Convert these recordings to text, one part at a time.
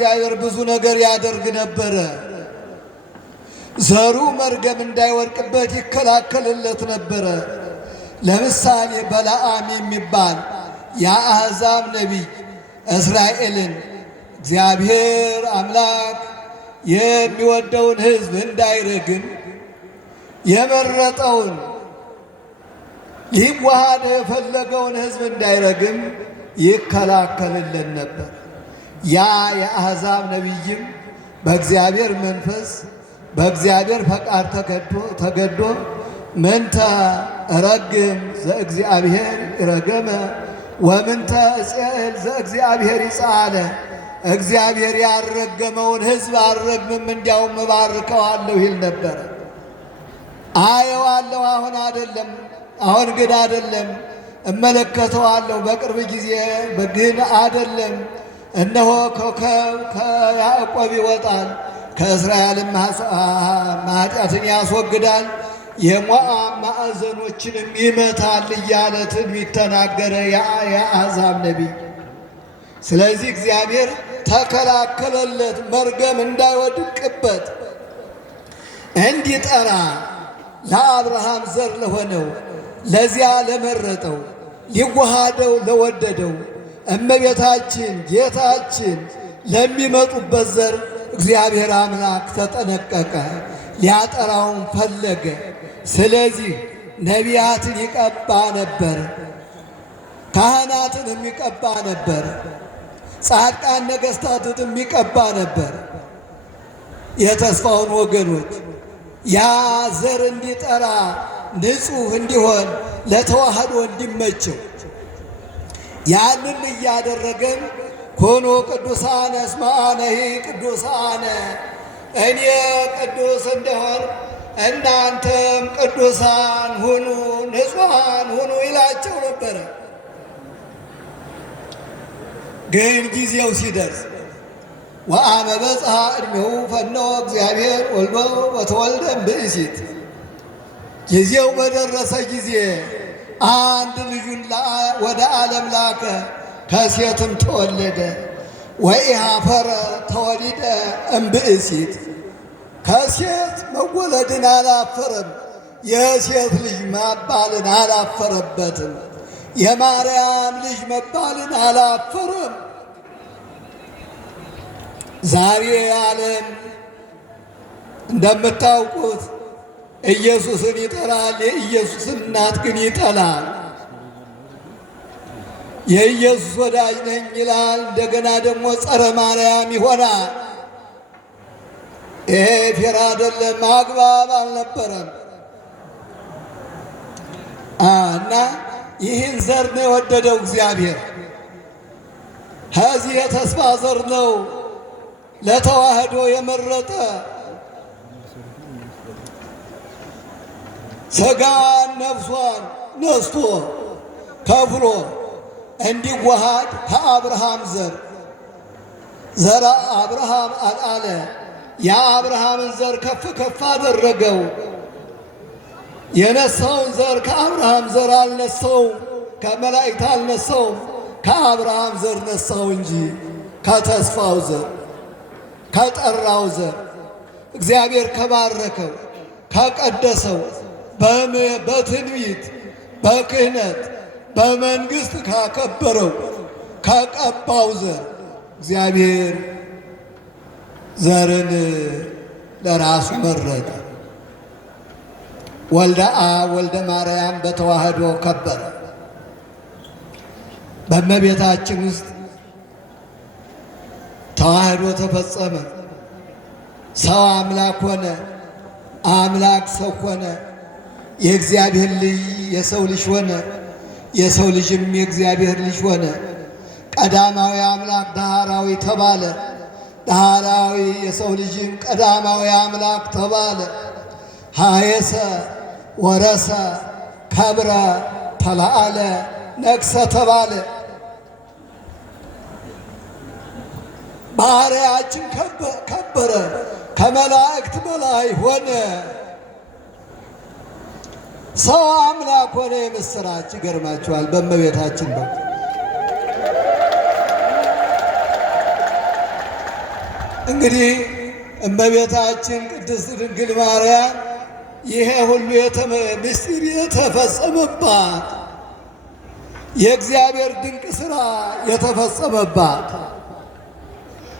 እግዚአብሔር ብዙ ነገር ያደርግ ነበረ። ዘሩ መርገም እንዳይወድቅበት ይከላከልለት ነበረ። ለምሳሌ በለዓም የሚባል የአሕዛብ ነቢይ እስራኤልን እግዚአብሔር አምላክ የሚወደውን ሕዝብ እንዳይረግም የመረጠውን ሊዋሃድ የፈለገውን ሕዝብ እንዳይረግም ይከላከልለት ነበር። ያ የአሕዛብ ነቢይም በእግዚአብሔር መንፈስ በእግዚአብሔር ፈቃድ ተገዶ ምንተ ረግም ዘእግዚአብሔር ይረገመ ወምንተ እጽዕል ዘእግዚአብሔር ይጽአለ። እግዚአብሔር ያልረገመውን ሕዝብ አልረግምም እንዲያውም እባርከዋለሁ ይል ነበረ። አየዋለሁ፣ አሁን አይደለም፣ አሁን ግን አይደለም፣ እመለከተዋለሁ በቅርብ ጊዜ ግን አይደለም። እነሆ ኮከብ ከያዕቆብ ይወጣል፣ ከእስራኤልም ኃጢአትን ያስወግዳል፣ የሞዓብ ማዕዘኖችንም ይመታል እያለ ትንቢት ተናገረ የአሕዛብ ነቢይ። ስለዚህ እግዚአብሔር ተከላከለለት፣ መርገም እንዳይወድቅበት እንዲጠራ ለአብርሃም ዘር ለሆነው ለዚያ ለመረጠው ሊዋሃደው ለወደደው እመቤታችን ጌታችን ለሚመጡበት ዘር እግዚአብሔር አምላክ ተጠነቀቀ፣ ሊያጠራውን ፈለገ። ስለዚህ ነቢያትን ይቀባ ነበር፣ ካህናትን የሚቀባ ነበር፣ ጻድቃን ነገሥታትን የሚቀባ ነበር። የተስፋውን ወገኖች ያ ዘር እንዲጠራ ንጹሕ እንዲሆን ለተዋህዶ እንዲመቸው ያንን እያደረገን ኮኖ ቅዱሳነ እስመ አነሂ ቅዱሳነ፣ እኔ ቅዱስ እንደሆን እናንተም ቅዱሳን ሁኑ፣ ንጹሐን ሁኑ ይላቸው ነበረ። ግን ጊዜው ሲደርስ ወአመ በጽሐ ዕድሜሁ ፈነወ እግዚአብሔር ወልዶ ወተወልደ እምብእሲት፣ ጊዜው በደረሰ ጊዜ አንድ ልጁን ወደ ዓለም ላከ፣ ከሴትም ተወለደ። ወኢኀፈረ ተወሊደ እምብእሲት፣ ከሴት መወለድን አላፈረም፣ የሴት ልጅ መባልን አላፈረበትም፣ የማርያም ልጅ መባልን አላፈረም። ዛሬ ዓለም እንደምታውቁት ኢየሱስን ይጠራል፣ የኢየሱስን እናት ግን ይጠላል። የኢየሱስ ወዳጅ ነኝ ይላል፣ እንደገና ደግሞ ጸረ ማርያም ይሆናል። ይሄ ፌር አይደለም፣ አግባብ አልነበረም። እና ይህን ዘር ነው የወደደው እግዚአብሔር። ከዚህ የተስፋ ዘር ነው ለተዋህዶ የመረጠ። ሥጋዋን ነፍሷን ነስቶ ከፍሎ እንዲዋሃድ ከአብርሃም ዘር አብርሃም አልአለ። የአብርሃምን ዘር ከፍ ከፍ አደረገው። የነሳውን ዘር ከአብርሃም ዘር አልነሳውም፣ ከመላእክት አልነሳውም፣ ከአብርሃም ዘር ነሳው እንጂ ከተስፋው ዘር ከጠራው ዘር እግዚአብሔር ከባረከው ከቀደሰው በትንቢት በክህነት በመንግሥት ካከበረው ከቀባው ዘር እግዚአብሔር ዘርን ለራሱ መረጠ። ወልደ አብ ወልደ ማርያም በተዋህዶ ከበረ። በእመቤታችን ውስጥ ተዋህዶ ተፈጸመ። ሰው አምላክ ሆነ፣ አምላክ ሰው ሆነ። የእግዚአብሔር ልጅ የሰው ልጅ ሆነ፣ የሰው ልጅም የእግዚአብሔር ልጅ ሆነ። ቀዳማዊ አምላክ ዳህራዊ ተባለ፣ ዳህራዊ የሰው ልጅም ቀዳማዊ አምላክ ተባለ። ሀየሰ ወረሰ ከብረ ተላአለ ነግሰ ተባለ። ባሕርያችን ከበረ፣ ከመላእክት በላይ ሆነ። ሰው አምላክ ሆነ። የምስራች ይገርማችኋል። በእመቤታችን በኩል እንግዲህ እመቤታችን ቅድስት ድንግል ማርያም ይሄ ሁሉ ምስጢር የተፈጸመባት የእግዚአብሔር ድንቅ ሥራ የተፈጸመባት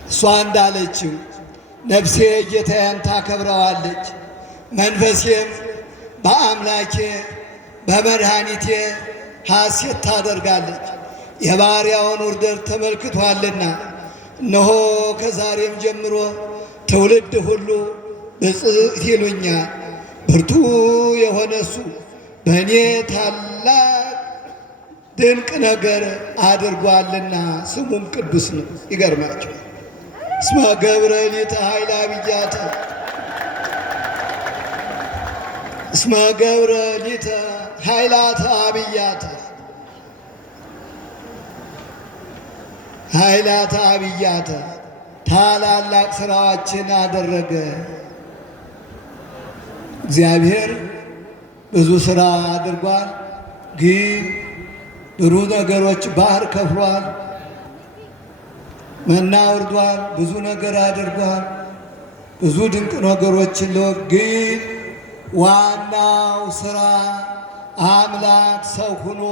እሷ እንዳለችው ነፍሴ ጌታዬን ታከብረዋለች፣ መንፈሴም በአምላኬ በመድኃኒቴ ሐሴት ታደርጋለች። የባሪያውን ውርደት ተመልክቷልና እነሆ ከዛሬም ጀምሮ ትውልድ ሁሉ ብፅዕት ይሉኛል። ብርቱ የሆነ እሱ በእኔ ታላቅ ድንቅ ነገር አድርጓልና ስሙም ቅዱስ ነው። ይገርማቸው እስመ ገብረ ሊተ ኃይለ አብያተ እስመ ገብረ ሊተ ኃይላተ አብያተ ኃይላተ አብያተ ታላላቅ ሥራዎችን አደረገ። እግዚአብሔር ብዙ ሥራ አድርጓል። ግን ብዙ ነገሮች ባህር ከፍሏል፣ መና ወርዷል፣ ብዙ ነገር አድርጓል። ብዙ ድንቅ ነገሮችን ግን ዋናው ሥራ አምላክ ሰው ሆኖ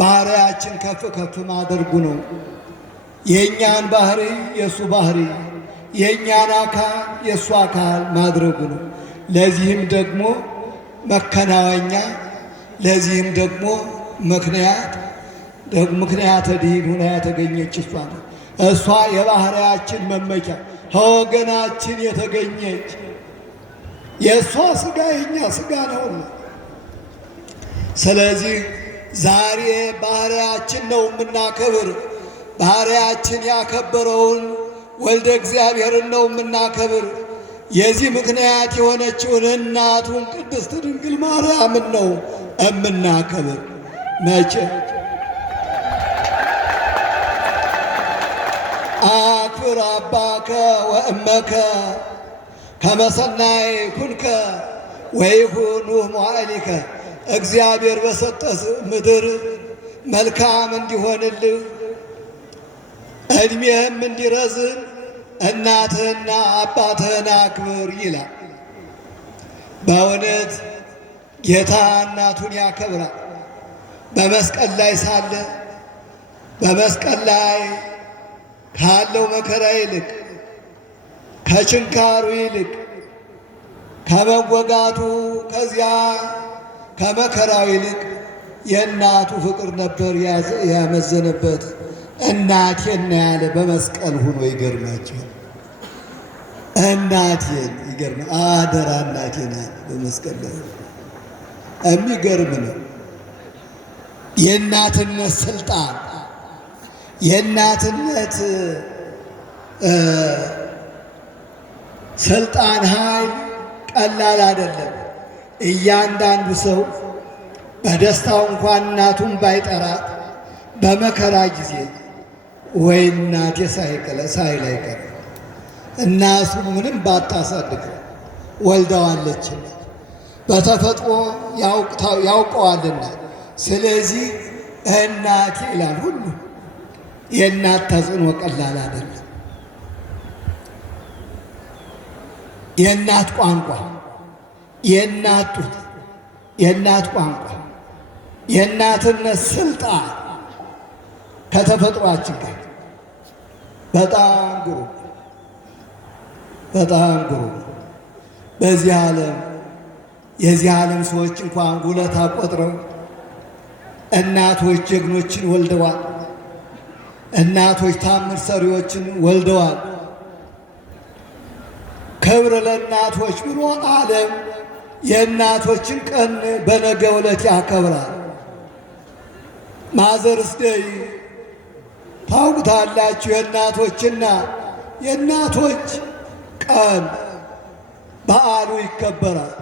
ባህሪያችን ከፍ ከፍ ማድረጉ ነው። የእኛን ባህሪ የእሱ ባህሪ፣ የእኛን አካል የእሱ አካል ማድረጉ ነው። ለዚህም ደግሞ መከናወኛ፣ ለዚህም ደግሞ ምክንያተ ድኅን ሆና የተገኘች እሷ ነው። እሷ የባህሪያችን መመኪያ ከወገናችን የተገኘች የእሷ ሥጋ የእኛ ሥጋ ነውና፣ ስለዚህ ዛሬ ባህሪያችን ነው የምናከብር። ባህሪያችን ያከበረውን ወልደ እግዚአብሔርን ነው የምናከብር። የዚህ ምክንያት የሆነችውን እናቱን ቅድስት ድንግል ማርያምን ነው የምናከብር። መቼ አክብር አባከ ወእመከ ከመ ሰናይ ኩንከ ወይኩን መዋዕሊከ። እግዚአብሔር በሰጠህ ምድር መልካም እንዲሆንልህ ዕድሜህም እንዲረዝም እናትህና አባትህን አክብር ይላል። በእውነት ጌታ እናቱን ያከብራል። በመስቀል ላይ ሳለ በመስቀል ላይ ካለው መከራ ይልቅ ከችንካሩ ይልቅ ከመወጋቱ ከዚያ ከመከራው ይልቅ የእናቱ ፍቅር ነበር ያመዘነበት። እናቴን ያለ በመስቀል ሆኖ ይገርማቸዋል። እናቴን ይገርማ አደራ እናቴን ያለ በመስቀል ላይ የሚገርም ነው። የእናትነት ስልጣን፣ የእናትነት ስልጣን ኃይል ቀላል አይደለም። እያንዳንዱ ሰው በደስታው እንኳን እናቱን ባይጠራት በመከራ ጊዜ ወይ እናቴ ሳይል አይቀር እናቱ ምንም ባታሳድግ ወልደዋለች፣ በተፈጥሮ ያውቀዋልና። ስለዚህ እናቴ ይላል ሁሉ። የእናት ተጽዕኖ ቀላል አይደለም። የእናት ቋንቋ፣ የእናት ጡት፣ የእናት ቋንቋ፣ የእናትነት ስልጣን ከተፈጥሯችን ጋር በጣም ግሩም በጣም ግሩም። በዚህ ዓለም የዚህ ዓለም ሰዎች እንኳን ውለታ ቆጥረው እናቶች ጀግኖችን ወልደዋል። እናቶች ታምር ሰሪዎችን ወልደዋል። ክብር ለእናቶች ብሎ ዓለም የእናቶችን ቀን በነገው ዕለት ያከብራል። ማዘርስ ዴይ ታውቁታላችሁ። የእናቶችና የእናቶች ቀን በዓሉ ይከበራል።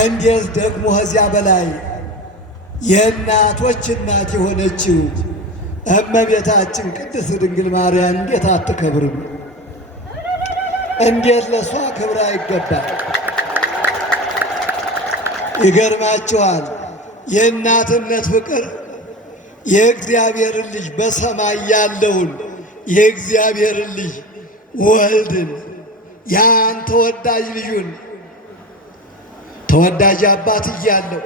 እንዴት ደግሞ ከዚያ በላይ የእናቶች እናት የሆነችው እመቤታችን ቅድስት ድንግል ማርያም እንዴት አትከብርም? እንዴት ለእሷ ክብር አይገባል? ይገርማችኋል። የእናትነት ፍቅር የእግዚአብሔርን ልጅ በሰማይ ያለውን የእግዚአብሔርን ልጅ ወልድን ያን ተወዳጅ ልጁን ተወዳጅ አባት እያለው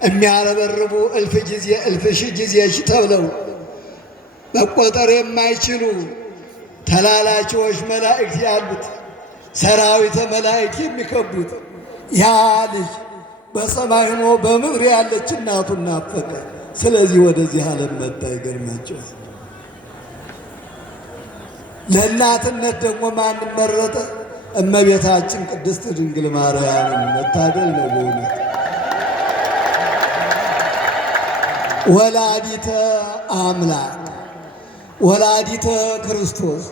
የሚያረበርቡ እልፍ ጊዜ እልፍ ሺህ ጊዜ ተብለው መቆጠር የማይችሉ ተላላኪዎች መላእክት ያሉት ሰራዊተ መላእክት የሚከቡት ያ ልጅ በሰማይ ሆኖ በምድር ያለች እናቱን ናፈቀ። ስለዚህ ወደዚህ ዓለም መጣ። ይገርማቸዋል። ለእናትነት ደግሞ ማን መረጠ? እመቤታችን ቅድስት ድንግል ማርያምን። መታደል ነው በእውነት። ወላዲተ አምላክ፣ ወላዲተ ክርስቶስ፣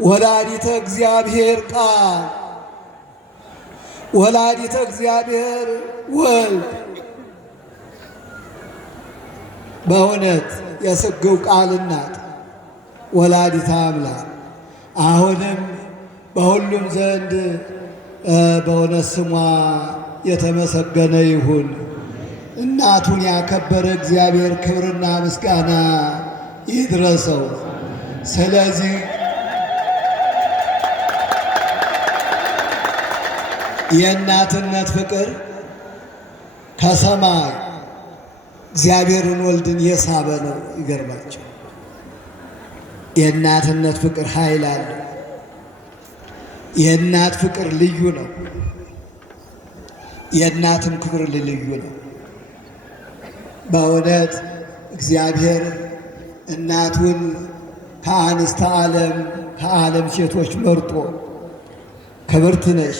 ወላዲተ እግዚአብሔር ቃል፣ ወላዲተ እግዚአብሔር ወልድ። በእውነት የስግው ቃል እናት ወላዲተ አምላክ አሁንም በሁሉም ዘንድ በእውነት ስሟ የተመሰገነ ይሁን። እናቱን ያከበረ እግዚአብሔር ክብርና ምስጋና ይድረሰው። ስለዚህ የእናትነት ፍቅር ከሰማይ እግዚአብሔርን ወልድን የሳበ ነው። ይገርማቸው። የእናትነት ፍቅር ኃይል አለው። የእናት ፍቅር ልዩ ነው። የእናትም ክብር ልዩ ነው። በእውነት እግዚአብሔር እናቱን ከአንስተ ዓለም ከዓለም ሴቶች መርጦ ክብርት ነሽ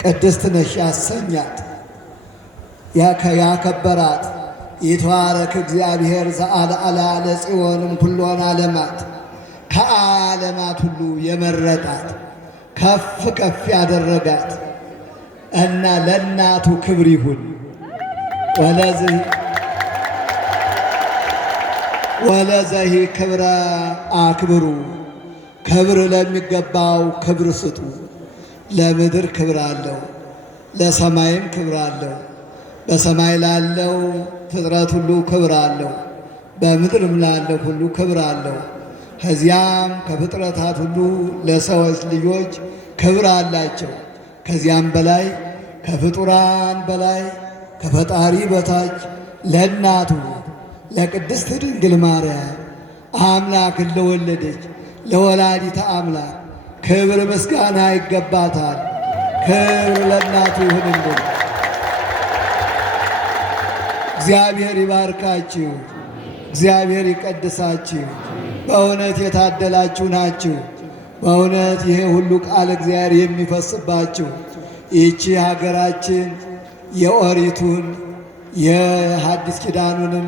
ቅድስት ነሽ ያሰኛት ያከበራት ይትባረክ እግዚአብሔር ዘአልዓለ ለጽዮንም ኩሎን ዓለማት ከዓለማት ሁሉ የመረጣት ከፍ ከፍ ያደረጋት እና ለእናቱ ክብር ይሁን። ወለዘሂ ክብረ አክብሩ፣ ክብር ለሚገባው ክብር ስጡ። ለምድር ክብር አለው፣ ለሰማይም ክብር አለው። በሰማይ ላለው ፍጥረት ሁሉ ክብር አለው፣ በምድርም ላለው ሁሉ ክብር አለው። ከዚያም ከፍጥረታት ሁሉ ለሰዎች ልጆች ክብር አላቸው። ከዚያም በላይ ከፍጡራን በላይ ከፈጣሪ በታች ለእናቱ ለቅድስት ድንግል ማርያም አምላክን ለወለደች ለወላዲተ አምላክ ክብር ምስጋና ይገባታል። ክብር ለእናቱ ይሁንልን። እግዚአብሔር ይባርካችሁ፣ እግዚአብሔር ይቀድሳችሁ። በእውነት የታደላችሁ ናችሁ። በእውነት ይሄ ሁሉ ቃል እግዚአብሔር የሚፈስባችሁ ይህቺ ሀገራችን የኦሪቱን የሐዲስ ኪዳኑንም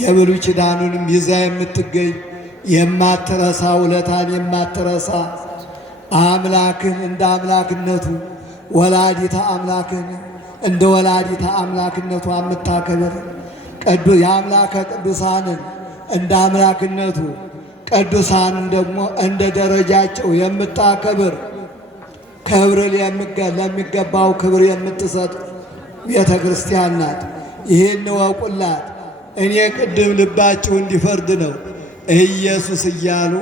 የብሉይ ኪዳኑንም ይዛ የምትገኝ የማትረሳ ውለታን የማትረሳ አምላክን እንደ አምላክነቱ ወላዲተ አምላክን እንደ ወላዲተ አምላክነቱ የምታከብር የአምላከ ቅዱሳንን እንደ አምላክነቱ ቅዱሳንን ደግሞ እንደ ደረጃቸው የምታከብር ክብር ለሚገባው ክብር የምትሰጥ ቤተ ክርስቲያን ናት። ይህን ወቁላት። እኔ ቅድም ልባችሁ እንዲፈርድ ነው ኢየሱስ እያሉ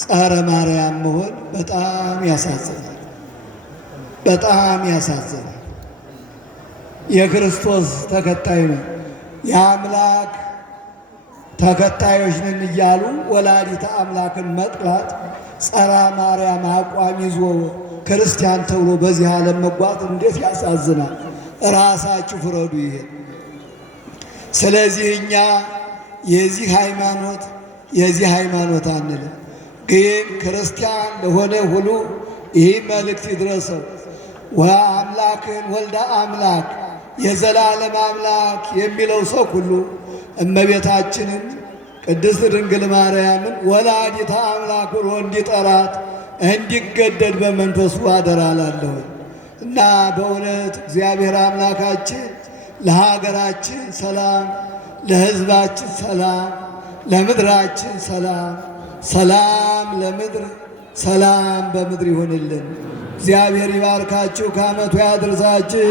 ጸረ ማርያም መሆን በጣም ያሳዝናል፣ በጣም ያሳዝናል። የክርስቶስ ተከታይ ነው የአምላክ ተከታዮች ነን እያሉ ወላዲተ አምላክን መጥላት ጸረ ማርያም አቋም ይዞ ክርስቲያን ተብሎ በዚህ ዓለም መጓዝ እንዴት ያሳዝናል። ራሳችሁ ፍረዱ። ይሄ ስለዚህ እኛ የዚህ ሃይማኖት አንልም፣ ግን ክርስቲያን ለሆነ ሁሉ ይህ መልእክት ይድረሰው። ወአምላክን ወልደ አምላክ የዘላለም አምላክ የሚለው ሰው ሁሉ እመቤታችንን ቅድስት ድንግል ማርያምን ወላዲተ አምላክ ብሎ እንዲጠራት እንዲገደድ በመንፈሱ አደራላለሁ እና በእውነት እግዚአብሔር አምላካችን ለሀገራችን ሰላም፣ ለሕዝባችን ሰላም፣ ለምድራችን ሰላም፣ ሰላም ለምድር ሰላም በምድር ይሆንልን። እግዚአብሔር ይባርካችሁ፣ ከዓመቱ ያድርሳችሁ።